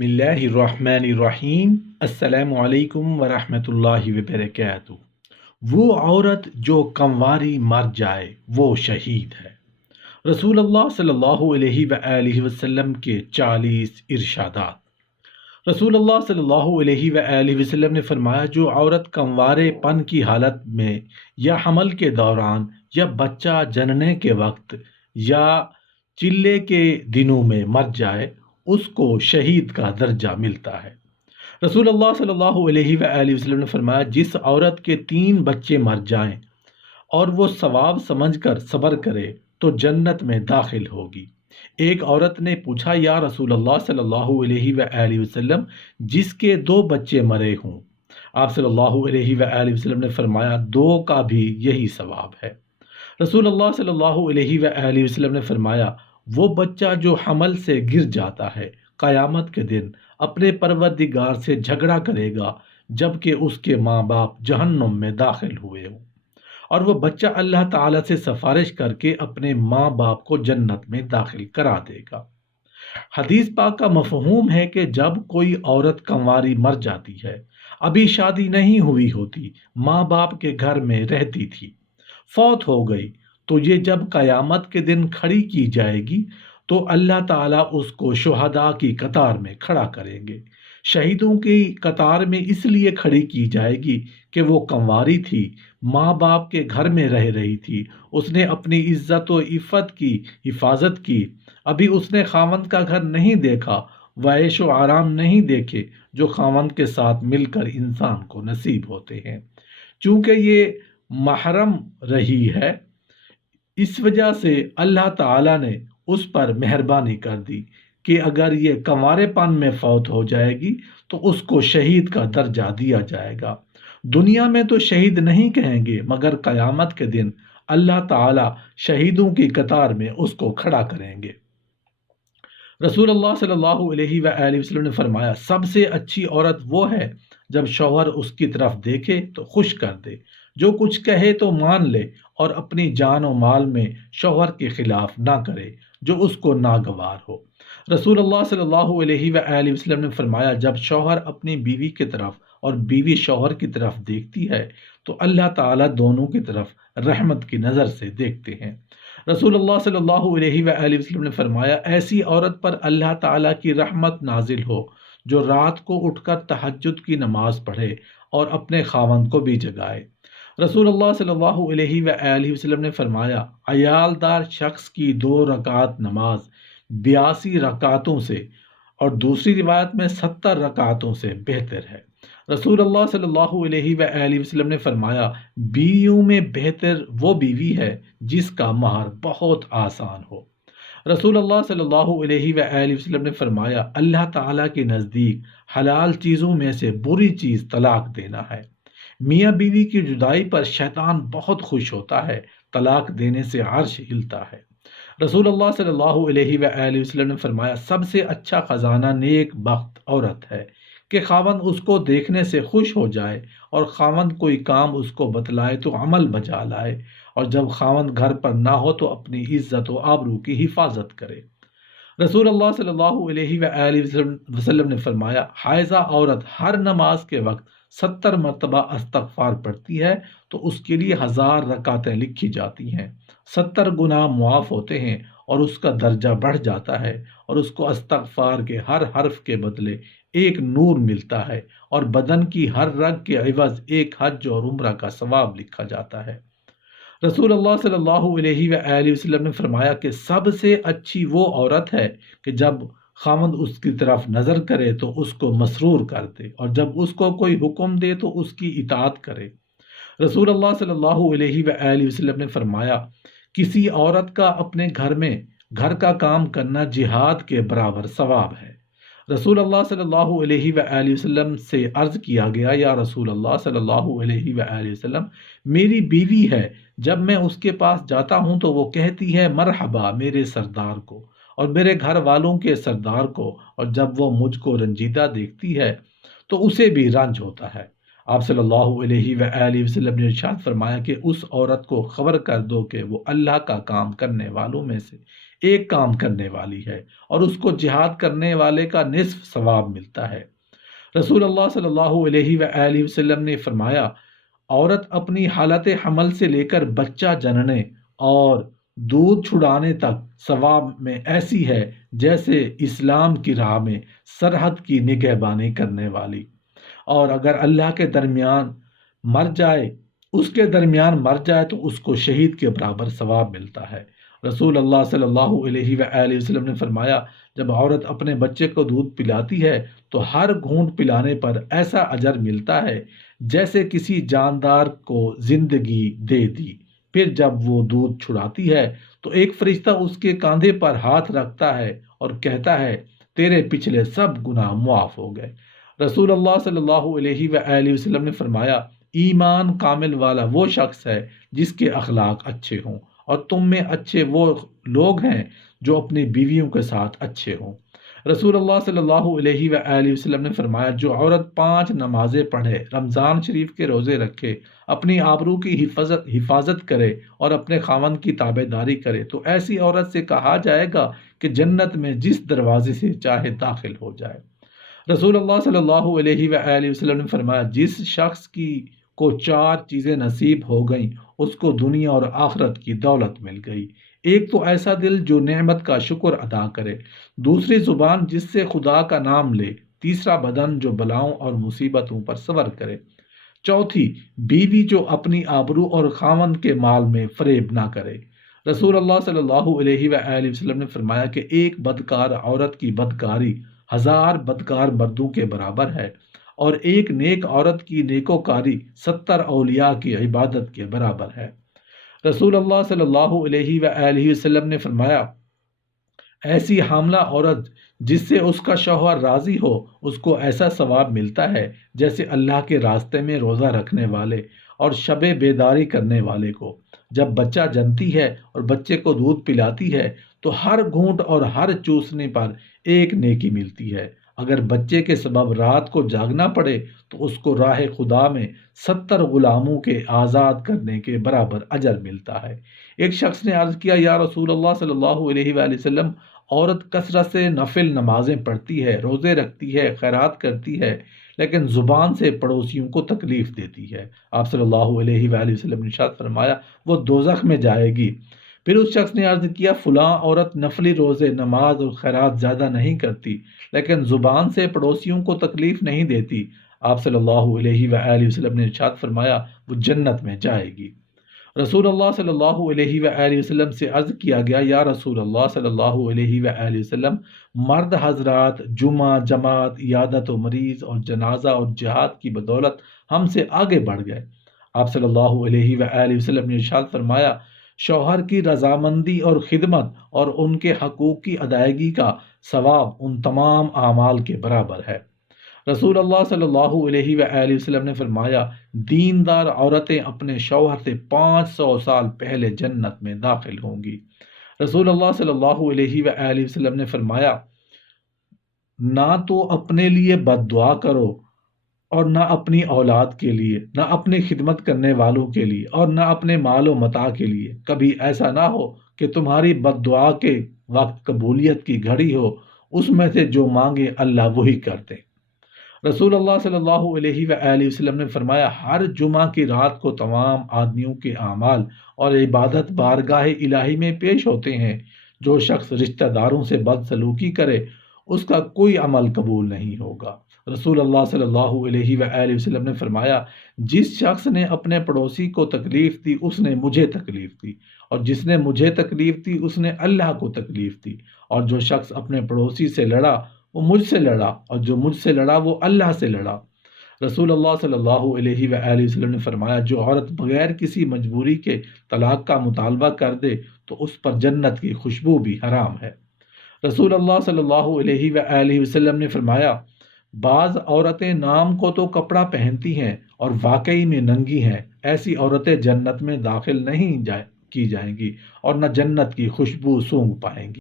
بسم اللہ الرحمن الرحیم۔ السلام علیکم ورحمۃ اللہ وبرکاتہ۔ وہ عورت جو کنواری مر جائے وہ شہید ہے۔ رسول اللہ صلی اللہ علیہ وآلہ وسلم کے 40 ارشادات۔ رسول اللہ صلی اللہ علیہ وآلہ وسلم نے فرمایا، جو عورت کنوارے پن کی حالت میں یا حمل کے دوران یا بچہ جننے کے وقت یا چلے کے دنوں میں مر جائے اس کو شہید کا درجہ ملتا ہے۔ رسول اللہ صلی اللہ علیہ وآلہ وسلم نے فرمایا، جس عورت کے 3 بچے مر جائیں اور وہ ثواب سمجھ کر صبر کرے تو جنت میں داخل ہوگی۔ ایک عورت نے پوچھا، یا رسول اللہ صلی اللہ علیہ وآلہ وسلم، جس کے 2 بچے مرے ہوں؟ آپ صلی اللہ علیہ وآلہ وسلم نے فرمایا، 2 کا بھی یہی ثواب ہے۔ رسول اللہ صلی اللہ علیہ وآلہ وسلم نے فرمایا، وہ بچہ جو حمل سے گر جاتا ہے قیامت کے دن اپنے پروردگار سے جھگڑا کرے گا جبکہ اس کے ماں باپ جہنم میں داخل ہوئے ہوں، اور وہ بچہ اللہ تعالیٰ سے سفارش کر کے اپنے ماں باپ کو جنت میں داخل کرا دے گا۔ حدیث پاک کا مفہوم ہے کہ جب کوئی عورت کنواری مر جاتی ہے، ابھی شادی نہیں ہوئی ہوتی، ماں باپ کے گھر میں رہتی تھی، فوت ہو گئی، تو یہ جب قیامت کے دن کھڑی کی جائے گی تو اللہ تعالیٰ اس کو شہداء کی قطار میں کھڑا کریں گے۔ شہیدوں کی قطار میں اس لیے کھڑی کی جائے گی کہ وہ کنواری تھی، ماں باپ کے گھر میں رہ رہی تھی، اس نے اپنی عزت و عفت کی حفاظت کی، ابھی اس نے خاوند کا گھر نہیں دیکھا، وہ عیش و آرام نہیں دیکھے جو خاوند کے ساتھ مل کر انسان کو نصیب ہوتے ہیں۔ چونکہ یہ محرم رہی ہے، اس وجہ سے اللہ تعالیٰ نے اس پر مہربانی کر دی کہ اگر یہ کنوارے پن میں فوت ہو جائے گی تو اس کو شہید کا درجہ دیا جائے گا۔ دنیا میں تو شہید نہیں کہیں گے، مگر قیامت کے دن اللہ تعالیٰ شہیدوں کی قطار میں اس کو کھڑا کریں گے۔ رسول اللہ صلی اللہ علیہ وآلہ وسلم نے فرمایا، سب سے اچھی عورت وہ ہے جب شوہر اس کی طرف دیکھے تو خوش کر دے، جو کچھ کہے تو مان لے، اور اپنی جان و مال میں شوہر کے خلاف نہ کرے جو اس کو ناگوار ہو۔ رسول اللہ صلی اللہ علیہ وآلہ وسلم نے فرمایا، جب شوہر اپنی بیوی کی طرف اور بیوی شوہر کی طرف دیکھتی ہے تو اللہ تعالیٰ دونوں کی طرف رحمت کی نظر سے دیکھتے ہیں۔ رسول اللہ صلی اللہ علیہ وآلہ وسلم نے فرمایا، ایسی عورت پر اللہ تعالیٰ کی رحمت نازل ہو جو رات کو اٹھ کر تہجد کی نماز پڑھے اور اپنے خاوند کو بھی جگائے۔ رسول اللہ صلی اللہ علیہ وآلہ وسلم نے فرمایا، عیالدار شخص کی 2 رکعت نماز 82 رکعتوں سے اور دوسری روایت میں 70 رکعتوں سے بہتر ہے۔ رسول اللہ صلی اللہ علیہ وآلہ وسلم نے فرمایا، بیویوں میں بہتر وہ بیوی ہے جس کا مہر بہت آسان ہو۔ رسول اللہ صلی اللہ علیہ وآلہ وسلم نے فرمایا، اللہ تعالیٰ کے نزدیک حلال چیزوں میں سے بری چیز طلاق دینا ہے۔ میاں بیوی کی جدائی پر شیطان بہت خوش ہوتا ہے، طلاق دینے سے عرش ہلتا ہے۔ رسول اللہ صلی اللہ علیہ وآلہ وسلم نے فرمایا، سب سے اچھا خزانہ نیک بخت عورت ہے کہ خاوند اس کو دیکھنے سے خوش ہو جائے اور خاوند کوئی کام اس کو بتلائے تو عمل بجا لائے، اور جب خاوند گھر پر نہ ہو تو اپنی عزت و آبرو کی حفاظت کرے۔ رسول اللہ صلی اللہ علیہ وآلہ وسلم نے فرمایا، حائضہ عورت ہر نماز کے وقت 70 مرتبہ استغفار پڑھتی ہے تو اس کے لیے 1000 رکعتیں لکھی جاتی ہیں، 70 گناہ معاف ہوتے ہیں اور اس کا درجہ بڑھ جاتا ہے، اور اس کو استغفار کے ہر حرف کے بدلے ایک نور ملتا ہے، اور بدن کی ہر رگ کے عوض ایک حج اور عمرہ کا ثواب لکھا جاتا ہے۔ رسول اللہ صلی اللہ علیہ وآلہ وسلم نے فرمایا کہ سب سے اچھی وہ عورت ہے کہ جب خاوند اس کی طرف نظر کرے تو اس کو مسرور کر دے، اور جب اس کو کوئی حکم دے تو اس کی اطاعت کرے۔ رسول اللہ صلی اللہ علیہ وآلہ وسلم نے فرمایا، کسی عورت کا اپنے گھر میں گھر کا کام کرنا جہاد کے برابر ثواب ہے۔ رسول اللہ صلی اللہ علیہ وآلہ وسلم سے عرض کیا گیا، یا رسول اللہ صلی اللہ علیہ وآلہ وسلم، میری بیوی ہے، جب میں اس کے پاس جاتا ہوں تو وہ کہتی ہے مرحبا میرے سردار کو اور میرے گھر والوں کے سردار کو، اور جب وہ مجھ کو رنجیدہ دیکھتی ہے تو اسے بھی رنج ہوتا ہے۔ آپ صلی اللہ علیہ وآلہ وسلم نے ارشاد فرمایا کہ اس عورت کو خبر کر دو کہ وہ اللہ کا کام کرنے والوں میں سے ایک کام کرنے والی ہے اور اس کو جہاد کرنے والے کا نصف ثواب ملتا ہے۔ رسول اللہ صلی اللہ علیہ وآلہ وسلم نے فرمایا، عورت اپنی حالت حمل سے لے کر بچہ جننے اور دودھ چھڑانے تک ثواب میں ایسی ہے جیسے اسلام کی راہ میں سرحد کی نگہبانی کرنے والی، اور اگر اللہ کے درمیان مر جائے تو اس کو شہید کے برابر ثواب ملتا ہے۔ رسول اللہ صلی اللہ علیہ وآلہ وسلم نے فرمایا، جب عورت اپنے بچے کو دودھ پلاتی ہے تو ہر گھونٹ پلانے پر ایسا اجر ملتا ہے جیسے کسی جاندار کو زندگی دے دی۔ پھر جب وہ دودھ چھڑاتی ہے تو ایک فرشتہ اس کے کاندھے پر ہاتھ رکھتا ہے اور کہتا ہے، تیرے پچھلے سب گناہ معاف ہو گئے۔ رسول اللہ صلی اللہ علیہ وآلہ وسلم نے فرمایا، ایمان کامل والا وہ شخص ہے جس کے اخلاق اچھے ہوں، اور تم میں اچھے وہ لوگ ہیں جو اپنی بیویوں کے ساتھ اچھے ہوں۔ رسول اللہ صلی اللہ علیہ وآلہ وسلم نے فرمایا، جو عورت 5 نمازیں پڑھے، رمضان شریف کے روزے رکھے، اپنی آبرو کی حفاظت کرے اور اپنے خاوند کی تابع داری کرے تو ایسی عورت سے کہا جائے گا کہ جنت میں جس دروازے سے چاہے داخل ہو جائے۔ رسول اللہ صلی اللہ علیہ وآلہ وسلم نے فرمایا، جس شخص کو 4 چیزیں نصیب ہو گئیں اس کو دنیا اور آخرت کی دولت مل گئی۔ ایک تو ایسا دل جو نعمت کا شکر ادا کرے، دوسری زبان جس سے خدا کا نام لے، تیسرا بدن جو بلاؤں اور مصیبتوں پر صبر کرے، چوتھی بیوی جو اپنی آبرو اور خاوند کے مال میں فریب نہ کرے۔ رسول اللہ صلی اللہ علیہ وآلہ وسلم نے فرمایا کہ ایک بدکار عورت کی بدکاری 1000 بدکار مردوں کے برابر ہے، اور ایک نیک عورت کی نیکوکاری 70 اولیاء کی عبادت کے برابر ہے۔ رسول اللہ صلی اللہ علیہ وآلہ وسلم نے فرمایا، ایسی حاملہ عورت جس سے اس کا شوہر راضی ہو، اس کو ایسا ثواب ملتا ہے جیسے اللہ کے راستے میں روزہ رکھنے والے اور شب بیداری کرنے والے کو۔ جب بچہ جنتی ہے اور بچے کو دودھ پلاتی ہے تو ہر گھونٹ اور ہر چوسنے پر ایک نیکی ملتی ہے۔ اگر بچے کے سبب رات کو جاگنا پڑے تو اس کو راہ خدا میں 70 غلاموں کے آزاد کرنے کے برابر اجر ملتا ہے۔ ایک شخص نے عرض کیا، یا رسول اللہ صلی اللہ علیہ وآلہ وسلم، عورت کثرت سے نفل نمازیں پڑھتی ہے، روزے رکھتی ہے، خیرات کرتی ہے، لیکن زبان سے پڑوسیوں کو تکلیف دیتی ہے۔ آپ صلی اللہ علیہ وآلہ وسلم نے ارشاد فرمایا، وہ دوزخ میں جائے گی۔ پھر اس شخص نے عرض کیا، فلاں عورت نفلی روزے، نماز اور خیرات زیادہ نہیں کرتی، لیکن زبان سے پڑوسیوں کو تکلیف نہیں دیتی۔ آپ صلی اللہ علیہ وآلہ وسلم نے ارشاد فرمایا، وہ جنت میں جائے گی۔ رسول اللہ صلی اللہ علیہ وآلہ وسلم سے عرض کیا گیا، یا رسول اللہ صلی اللہ علیہ وآلہ وسلم، مرد حضرات جمعہ، جماعت، عیادت و مریض اور جنازہ اور جہاد کی بدولت ہم سے آگے بڑھ گئے۔ آپ صلی اللہ علیہ وآلہ وسلم نے ارشاد فرمایا، شوہر کی رضامندی اور خدمت اور ان کے حقوق کی ادائیگی کا ثواب ان تمام اعمال کے برابر ہے۔ رسول اللہ صلی اللہ علیہ وآلہ وسلم نے فرمایا، دیندار عورتیں اپنے شوہر سے 500 سال پہلے جنت میں داخل ہوں گی۔ رسول اللہ صلی اللہ علیہ وآلہ وسلم نے فرمایا، نہ تو اپنے لیے بد دعا کرو اور نہ اپنی اولاد کے لیے، نہ اپنی خدمت کرنے والوں کے لیے، اور نہ اپنے مال و متاع کے لیے۔ کبھی ایسا نہ ہو کہ تمہاری بد دعا کے وقت قبولیت کی گھڑی ہو، اس میں سے جو مانگے اللہ وہی کرتے۔ رسول اللہ صلی اللہ علیہ وآلہ وسلم نے فرمایا، ہر جمعہ کی رات کو تمام آدمیوں کے اعمال اور عبادت بارگاہ الہی میں پیش ہوتے ہیں۔ جو شخص رشتہ داروں سے بدسلوکی کرے اس کا کوئی عمل قبول نہیں ہوگا۔ رسول اللہ صلی اللہ علیہ وآلہ وسلم نے فرمایا، جس شخص نے اپنے پڑوسی کو تکلیف دی اس نے مجھے تکلیف دی، اور جس نے مجھے تکلیف دی اس نے اللہ کو تکلیف دی، اور جو شخص اپنے پڑوسی سے لڑا وہ مجھ سے لڑا، اور جو مجھ سے لڑا وہ اللہ سے لڑا۔ رسول اللہ صلی اللہ علیہ وآلہ وسلم نے فرمایا، جو عورت بغیر کسی مجبوری کے طلاق کا مطالبہ کر دے تو اس پر جنت کی خوشبو بھی حرام ہے۔ رسول اللہ صلی اللہ علیہ وآلہ وسلم نے فرمایا، بعض عورتیں نام کو تو کپڑا پہنتی ہیں اور واقعی میں ننگی ہیں، ایسی عورتیں جنت میں داخل نہیں کی جائیں گی اور نہ جنت کی خوشبو سونگھ پائیں گی۔